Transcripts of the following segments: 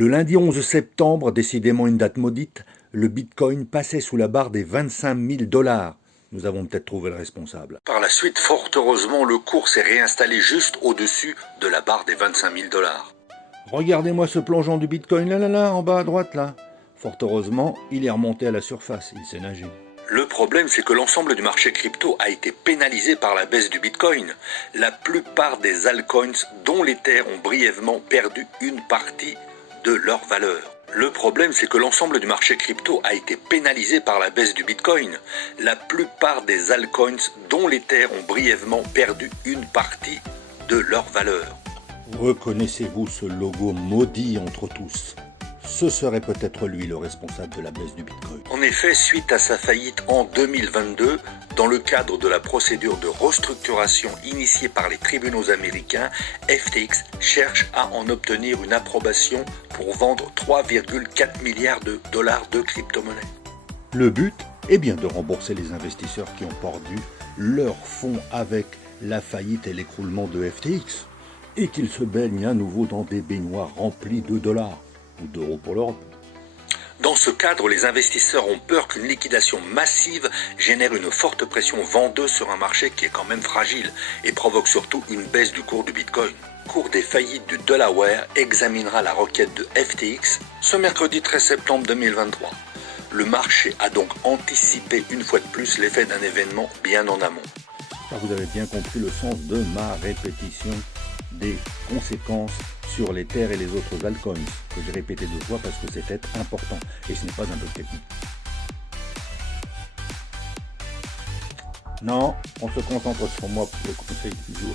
Le lundi 11 septembre, décidément une date maudite, le Bitcoin passait sous la barre des 25 000 $. Nous avons peut-être trouvé le responsable. Par la suite, fort heureusement, le cours s'est réinstallé juste au-dessus de la barre des 25 000 $. Regardez-moi ce plongeon du Bitcoin, là, en bas à droite, là. Fort heureusement, il est remonté à la surface, il s'est nagé. Le problème, c'est que l'ensemble du marché crypto a été pénalisé par la baisse du Bitcoin. La plupart des altcoins, dont l'Ether, ont brièvement perdu une partie de leur valeur. Le problème, c'est que l'ensemble du marché crypto a été pénalisé par la baisse du Bitcoin. La plupart des altcoins, dont l'Ether, ont brièvement perdu une partie de leur valeur. Reconnaissez-vous ce logo maudit entre tous ? Ce serait peut-être lui le responsable de la baisse du Bitcoin. En effet, suite à sa faillite en 2022, dans le cadre de la procédure de restructuration initiée par les tribunaux américains, FTX cherche à en obtenir une approbation pour vendre 3,4 milliards de dollars de crypto-monnaies. Le but est bien de rembourser les investisseurs qui ont perdu leurs fonds avec la faillite et l'écroulement de FTX, et qu'ils se baignent à nouveau dans des baignoires remplis de dollars. Ou d'euros pour l'Europe. Dans ce cadre, les investisseurs ont peur qu'une liquidation massive génère une forte pression vendeuse sur un marché qui est quand même fragile et provoque surtout une baisse du cours du Bitcoin. La Cour des faillites du Delaware examinera la requête de FTX ce mercredi 13 septembre 2023. Le marché a donc anticipé une fois de plus l'effet d'un événement bien en amont. Car vous avez bien compris le sens de ma répétition des conséquences sur l'Ether et les autres altcoins, que j'ai répété 2 fois parce que c'était important, et ce n'est pas un bug technique. Non, on se concentre sur moi pour le conseil du jour.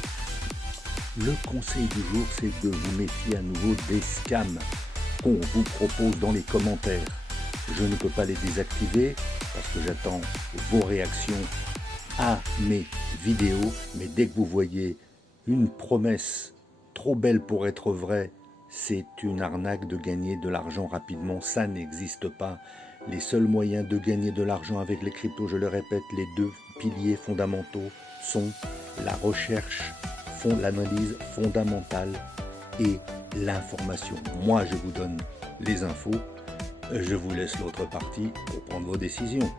Le conseil du jour, c'est de vous méfier à nouveau des scams qu'on vous propose dans les commentaires. Je ne peux pas les désactiver parce que j'attends vos réactions à mes vidéos, mais dès que vous voyez une promesse trop belle pour être vraie, c'est une arnaque de gagner de l'argent rapidement, ça n'existe pas. Les seuls moyens de gagner de l'argent avec les cryptos, je le répète, les 2 piliers fondamentaux sont la recherche, l'analyse fondamentale et l'information. Moi, je vous donne les infos, je vous laisse l'autre partie pour prendre vos décisions.